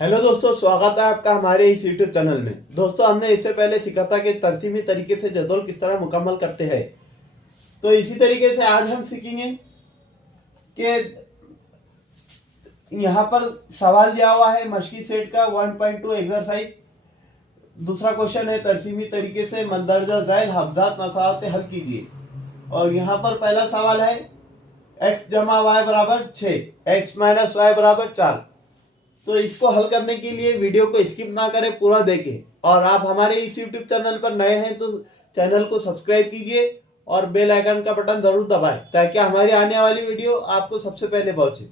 Hello दोस्तों, स्वागत है आपका हमारे इस यूट्यूब चैनल में। दोस्तों, हमने इससे पहले सीखा था कि तरसीमी तरीके से जदौल किस तरह मुकम्मल करते हैं। तो इसी तरीके से आज हम सीखेंगे कि यहाँ पर सवाल दिया हुआ है मशकी सेट का 1.2 एक्सरसाइज। दूसरा क्वेश्चन है तरसीमी तरीके से मंदरजा ज़ैल हफ्जात मसावतें हल कीजिए। और यहाँ पर पहला सवाल है x जमा वाई बराबर 6, x माइनस वाई बराबर 4। तो इसको हल करने के लिए वीडियो को स्किप ना करें, पूरा देखें। और आप हमारे इस यूट्यूब चैनल पर नए हैं तो चैनल को सब्सक्राइब कीजिए और बेल आइकन का बटन जरूर दबाएं ताकि हमारी आने वाली वीडियो आपको सबसे पहले पहुंचे।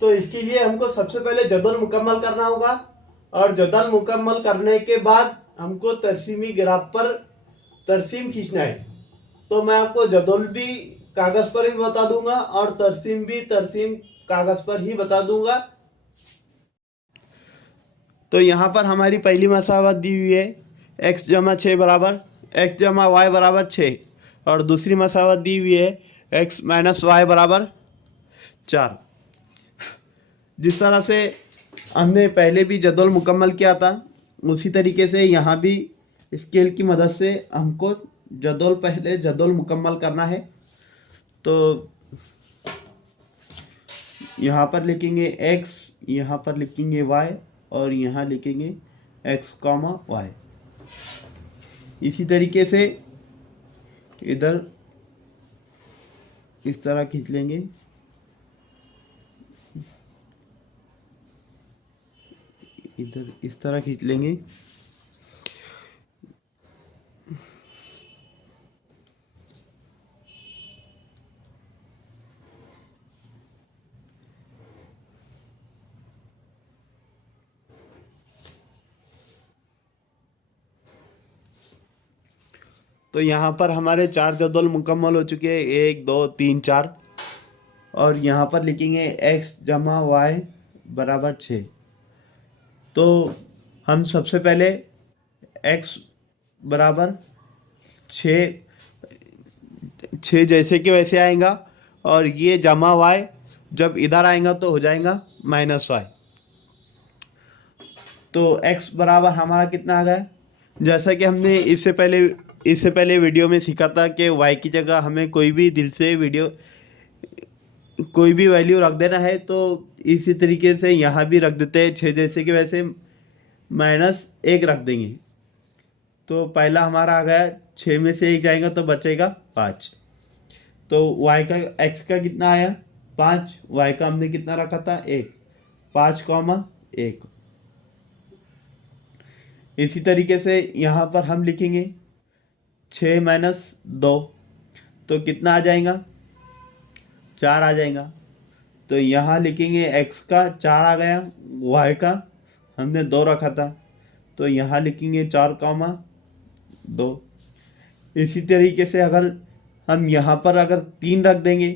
तो इसके लिए हमको सबसे पहले जदौल मुकम्मल करना होगा और जदौल मुकम्मल करने के बाद हमको तरसीमी ग्राफ पर तरसीम खींचना है। तो मैं आपको जदौल भी कागज पर ही बता दूंगा और तरसीम भी तरसीम कागज पर ही बता दूंगा। तो यहाँ पर हमारी पहली मसावत दी हुई है x जमा 6 बराबर x जमा वाई बराबर 6 और दूसरी मसावत दी हुई है x माइनस वाई बराबर 4। जिस तरह से हमने पहले भी जदौल मुकम्मल किया था उसी तरीके से यहाँ भी स्केल की मदद से हमको पहले जदौल मुकम्मल करना है। तो यहाँ पर लिखेंगे x, यहाँ पर लिखेंगे y और यहाँ लिखेंगे x कॉमा वाई। इसी तरीके से इधर इस तरह खींच लेंगे, इधर इस तरह खींच लेंगे। तो यहाँ पर हमारे 4 जदौल मुकम्मल हो चुके हैं, 1 2 3 4। और यहाँ पर लिखेंगे x जमा वाई बराबर 6। तो हम सबसे पहले x बराबर 6 जैसे कि वैसे आएगा और ये जमा y जब इधर आएगा तो हो जाएगा माइनस वाई। तो x बराबर हमारा कितना आ गया, जैसा कि हमने इससे पहले वीडियो में सीखा था कि y की जगह हमें कोई भी वैल्यू रख देना है। तो इसी तरीके से यहाँ भी रख देते हैं 6 जैसे कि वैसे -1 रख देंगे। तो पहला हमारा आ गया 6 में से 1 जाएगा तो बचेगा 5। तो y का x का कितना आया 5, y का हमने कितना रखा था 1, 5 कॉमा 1। इसी तरीके से यहाँ पर हम लिखेंगे 6 माइनस 2 तो कितना आ जाएगा 4 आ जाएगा। तो यहाँ लिखेंगे x का 4 आ गया, y का हमने 2 रखा था तो यहाँ लिखेंगे 4 कॉमा 2। इसी तरीके से अगर हम यहाँ पर अगर 3 रख देंगे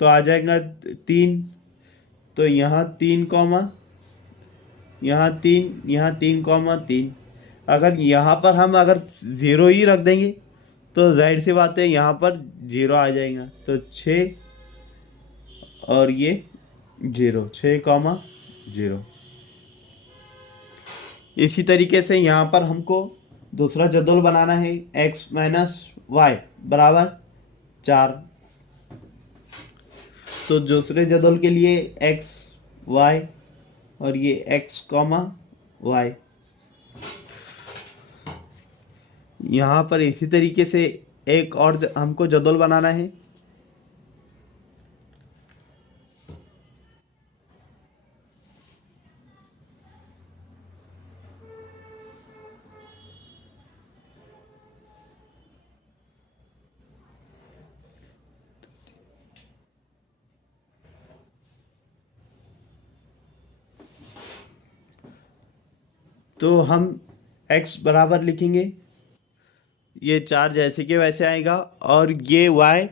तो आ जाएगा 3। तो यहाँ 3 कॉमा, यहाँ 3 कॉमा 3। अगर यहाँ पर हम अगर 0 ही रख देंगे तो जाहिर सी बात है यहाँ पर 0 आ जाएगा। तो 6 और ये 0, 6 कॉमा 0। इसी तरीके से यहाँ पर हमको दूसरा जदौल बनाना है x माइनस वाई बराबर 4। तो दूसरे जदौल के लिए x y और ये x कॉमा वाई। यहाँ पर इसी तरीके से एक और हमको जदौल बनाना है। तो हम x बराबर लिखेंगे, ये 4 जैसे कि वैसे आएगा और ये y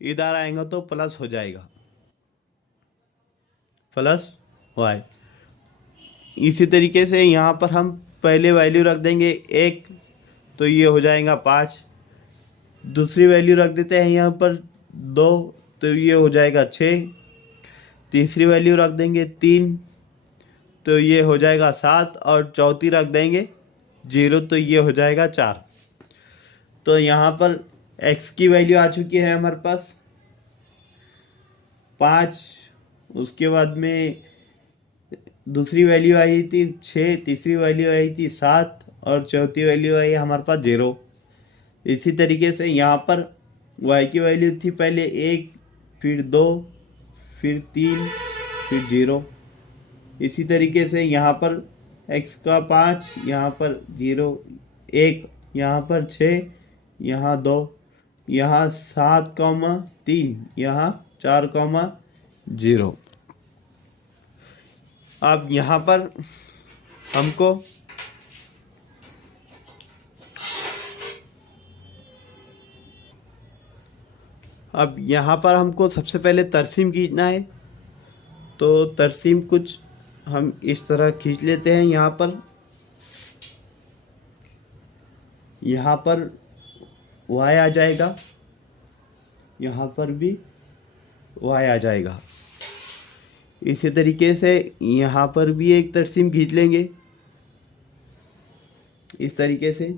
इधर आएगा तो प्लस हो जाएगा, प्लस y। इसी तरीके से यहाँ पर हम पहले वैल्यू रख देंगे 1 तो ये हो जाएगा 5। दूसरी वैल्यू रख देते हैं यहाँ पर 2 तो ये हो जाएगा 6। तीसरी वैल्यू रख देंगे 3 तो ये हो जाएगा 7 और चौथी रख देंगे 0 तो ये हो जाएगा 4। तो यहाँ पर x की वैल्यू आ चुकी है हमारे पास 5। उसके बाद में दूसरी वैल्यू आई थी 6, तीसरी वैल्यू आई थी 7 और चौथी वैल्यू आई हमारे पास 0। इसी तरीके से यहाँ पर y की वैल्यू थी पहले 1, फिर 2, फिर 3, फिर 0। इसी तरीके से यहाँ पर x का 5, यहाँ पर 0, 1, यहाँ पर 6, यहाँ 2, यहाँ 7,3, यहाँ 4,0। अब यहाँ पर हमको सबसे पहले तरसीम खींचना है। तो तरसीम कुछ हम इस तरह खींच लेते हैं। यहाँ पर y आ जाएगा, यहाँ पर भी y आ जाएगा। इसी तरीके से यहाँ पर भी एक तरसीम खींच लेंगे इस तरीके से।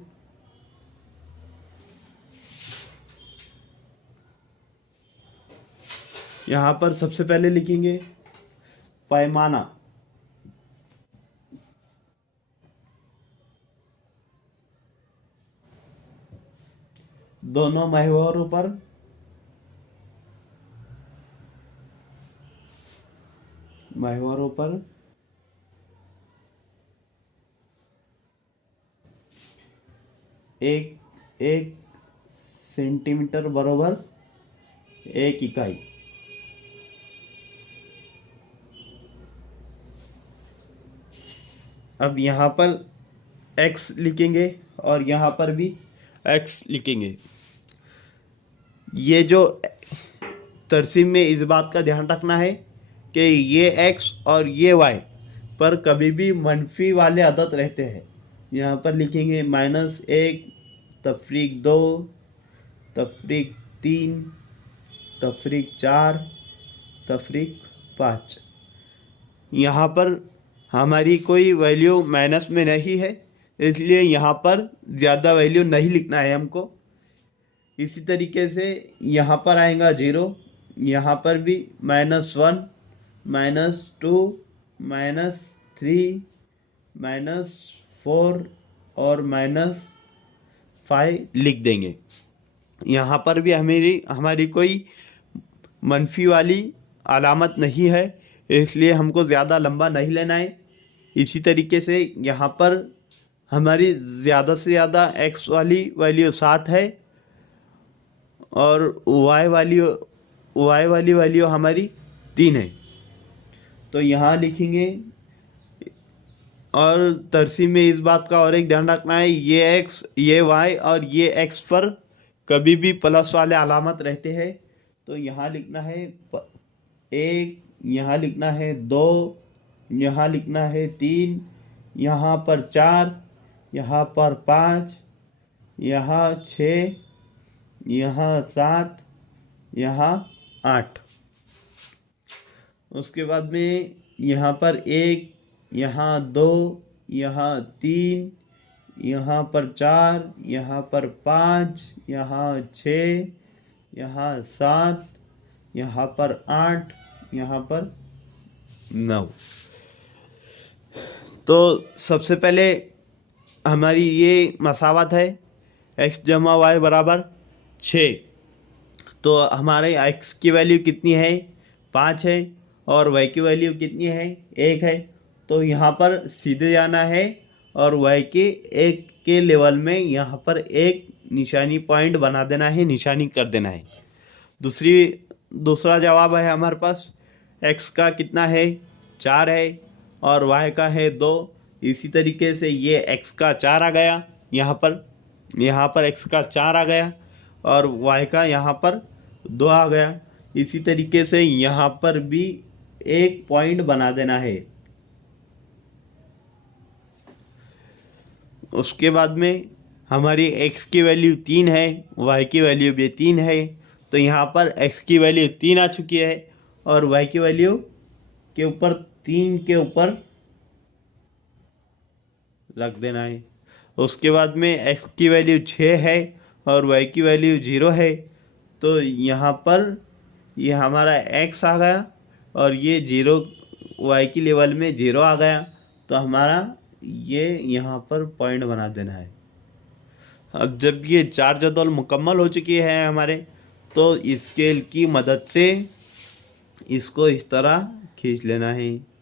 यहाँ पर सबसे पहले लिखेंगे पैमाना। दोनों महवरों पर एक सेंटीमीटर बराबर 1 इकाई। अब यहाँ पर x लिखेंगे और यहाँ पर भी x लिखेंगे। ये जो तरसीम में इस बात का ध्यान रखना है कि ये x और ये y पर कभी भी मनफी वाले अदद रहते हैं। यहाँ पर लिखेंगे -1, तफरीक 2, तफरीक 3, तफरीक 4, तफरीक 5। यहाँ पर हमारी कोई वैल्यू माइनस में नहीं है, इसलिए यहाँ पर ज़्यादा वैल्यू नहीं लिखना है हमको। इसी तरीके से यहाँ पर आएगा 0, यहाँ पर भी -1, -2, -3, -4 और -5 लिख देंगे। यहाँ पर भी हमारी कोई मनफी वाली अलामत नहीं है, इसलिए हमको ज़्यादा लंबा नहीं लेना है। इसी तरीके से यहाँ पर हमारी ज़्यादा से ज़्यादा x वाली वैल्यू 7 है और y वाली वैल्यू हमारी 3 है। तो यहाँ लिखेंगे। और तरसीम में इस बात का और एक ध्यान रखना है, ये x, ये y और ये x पर कभी भी प्लस वाले अलामत रहते हैं। तो यहाँ लिखना है 1, यहाँ लिखना है 2, यहाँ लिखना है 3, यहाँ पर 4, यहाँ पर 5, यहाँ 6, यहाँ 7, यहाँ 8। उसके बाद में यहाँ पर 1, यहाँ 2, यहाँ 3, यहाँ पर 4, यहाँ पर 5, यहाँ 6, यहाँ 7, यहाँ पर 8, यहाँ पर 9। तो सबसे पहले हमारी ये मसावत है x जमा y बराबर 6। तो हमारे x की वैल्यू कितनी है 5 है और y की वैल्यू कितनी है 1 है। तो यहाँ पर सीधे जाना है और y के 1 के लेवल में यहाँ पर एक निशानी पॉइंट बना देना है, निशानी कर देना है। दूसरा जवाब है हमारे पास x का कितना है 4 है और y का है 2। इसी तरीके से ये x का 4 आ गया, यहाँ पर x का 4 आ गया और y का यहाँ पर 2 आ गया। इसी तरीके से यहाँ पर भी एक पॉइंट बना देना है। उसके बाद में हमारी x की वैल्यू 3 है, y की वैल्यू भी 3 है। तो यहाँ पर x की वैल्यू 3 आ चुकी है और y की वैल्यू के ऊपर 3 के ऊपर रख देना है। उसके बाद में x की वैल्यू 6 है और y की वैल्यू 0 है, तो यहाँ पर ये हमारा x आ गया और ये 0 y की लेवल में 0 आ गया, तो हमारा ये यहाँ पर पॉइंट बना देना है। अब जब ये 4 जदौल मुकम्मल हो चुकी है हमारे, तो स्केल की मदद से इसको इस तरह खींच लेना है।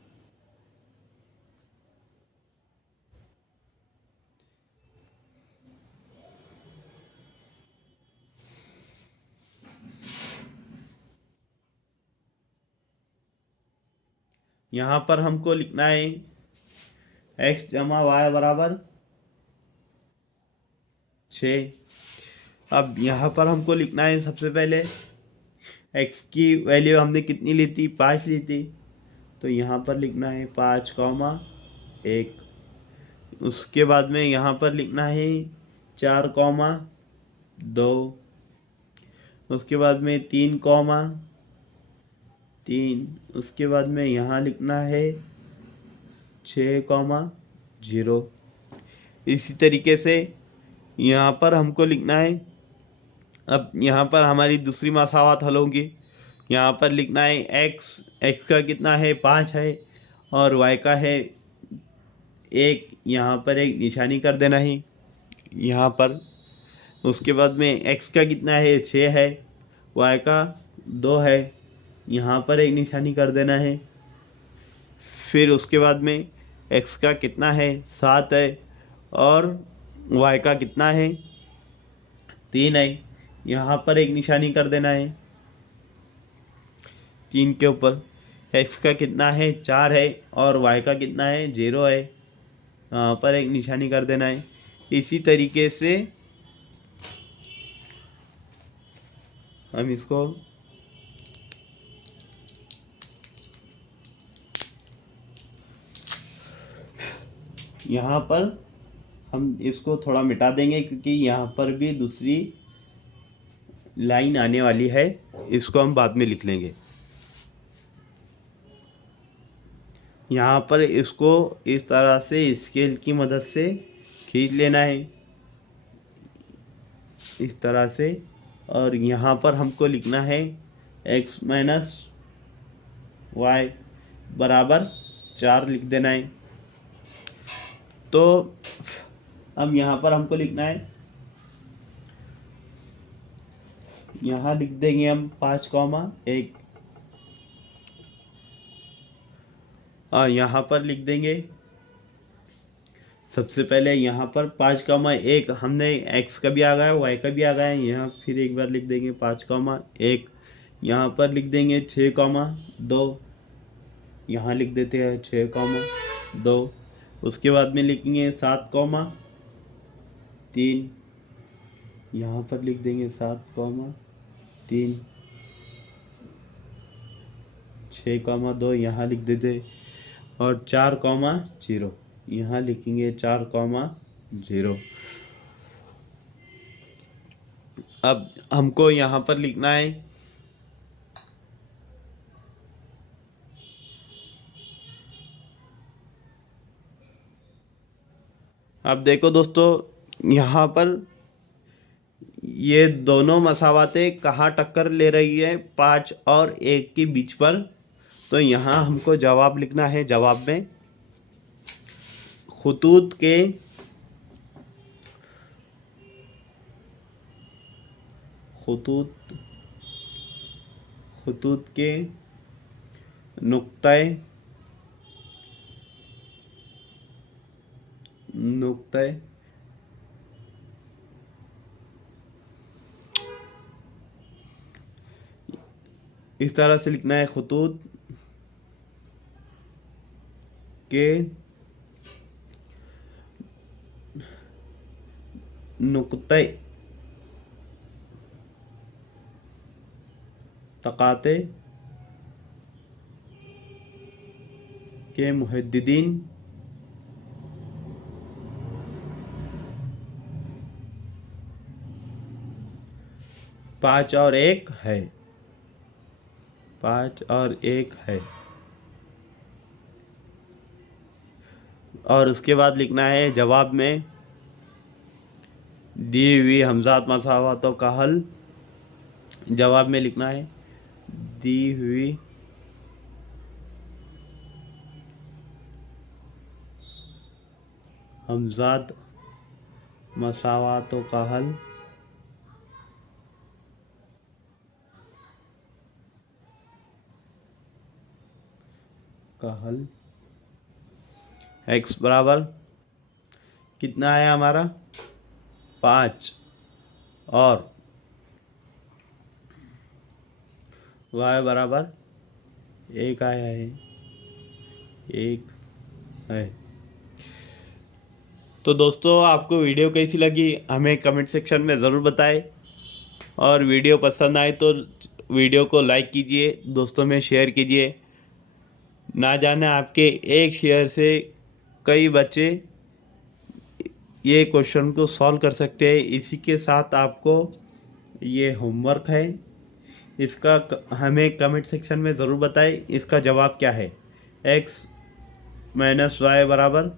यहाँ पर हमको लिखना है x जमा वाई बराबर 6। अब यहाँ पर हमको लिखना है सबसे पहले x की वैल्यू हमने कितनी ली थी, 5 ली थी, तो यहाँ पर लिखना है 5,1। उसके बाद में यहाँ पर लिखना है 4,2। उसके बाद में 3,3। उसके बाद में यहाँ लिखना है 6,0। इसी तरीके से यहाँ पर हमको लिखना है। अब यहाँ पर हमारी दूसरी मसावात हल होंगी। यहाँ पर लिखना है x का कितना है, 5 है, और y का है 1। यहाँ पर एक निशानी कर देना है यहाँ पर। उसके बाद में x का कितना है, 6 है, y का 2 है, यहाँ पर एक निशानी कर देना है। फिर उसके बाद में x का कितना है, 7 है, और y का कितना है, 3 है, यहाँ पर एक निशानी कर देना है 3 के ऊपर। x का कितना है, 4 है, और y का कितना है, 0 है, यहाँ पर एक निशानी कर देना है। इसी तरीके से हम इसको यहाँ पर हम इसको थोड़ा मिटा देंगे, क्योंकि यहाँ पर भी दूसरी लाइन आने वाली है, इसको हम बाद में लिख लेंगे। यहाँ पर इसको इस तरह से स्केल की मदद से खींच लेना है, इस तरह से। और यहाँ पर हमको लिखना है x माइनस वाई बराबर 4 लिख देना है। तो अब यहाँ पर हमको लिखना है, यहाँ लिख देंगे हम 5,1, और यहाँ पर लिख देंगे सबसे पहले यहाँ पर 5,1 हमने x का भी आ गया, y का भी आ गया है, यहाँ फिर एक बार लिख देंगे 5,1। यहाँ पर लिख देंगे 6,2, यहाँ लिख देते हैं 6,2। उसके बाद में लिखेंगे 7,3, यहाँ पर लिख देंगे 7,3। 6,2 यहाँ लिख देते, और 4,0 यहाँ लिखेंगे 4,0। अब हमको यहाँ पर लिखना है अब देखो दोस्तों, यहाँ पर ये दोनों मसावातें कहाँ टक्कर ले रही है, 5 और 1 के बीच पर। तो यहाँ हमको जवाब लिखना है। जवाब में खुतूत के नुक्ते इस तरह से लिखना है, खुतूत के नुक्ते तकाते के मुहद्दिदीन पाँच और एक है। और उसके बाद लिखना है जवाब में दी हुई हमजात मसावातों का हल। जवाब में लिखना है दी हुई हमजात मसावातों का हल x बराबर कितना है हमारा 5 और y बराबर 1 आया है, 1 है। तो दोस्तों आपको वीडियो कैसी लगी हमें कमेंट सेक्शन में ज़रूर बताएं, और वीडियो पसंद आए तो वीडियो को लाइक कीजिए, दोस्तों में शेयर कीजिए। ना जाने आपके एक शेयर से कई बच्चे ये क्वेश्चन को सॉल्व कर सकते हैं। इसी के साथ आपको ये होमवर्क है, इसका हमें कमेंट सेक्शन में ज़रूर बताएं इसका जवाब क्या है। x माइनस वाई बराबर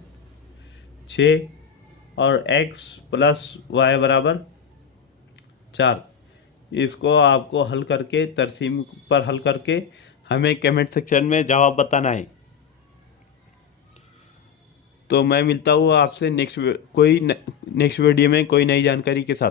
6 और x प्लस वाई बराबर 4। इसको आपको हल करके तरसीम पर हल करके हमें कमेंट सेक्शन में जवाब बताना है। तो मैं मिलता हूँ आपसे नेक्स्ट वीडियो में कोई नई जानकारी के साथ।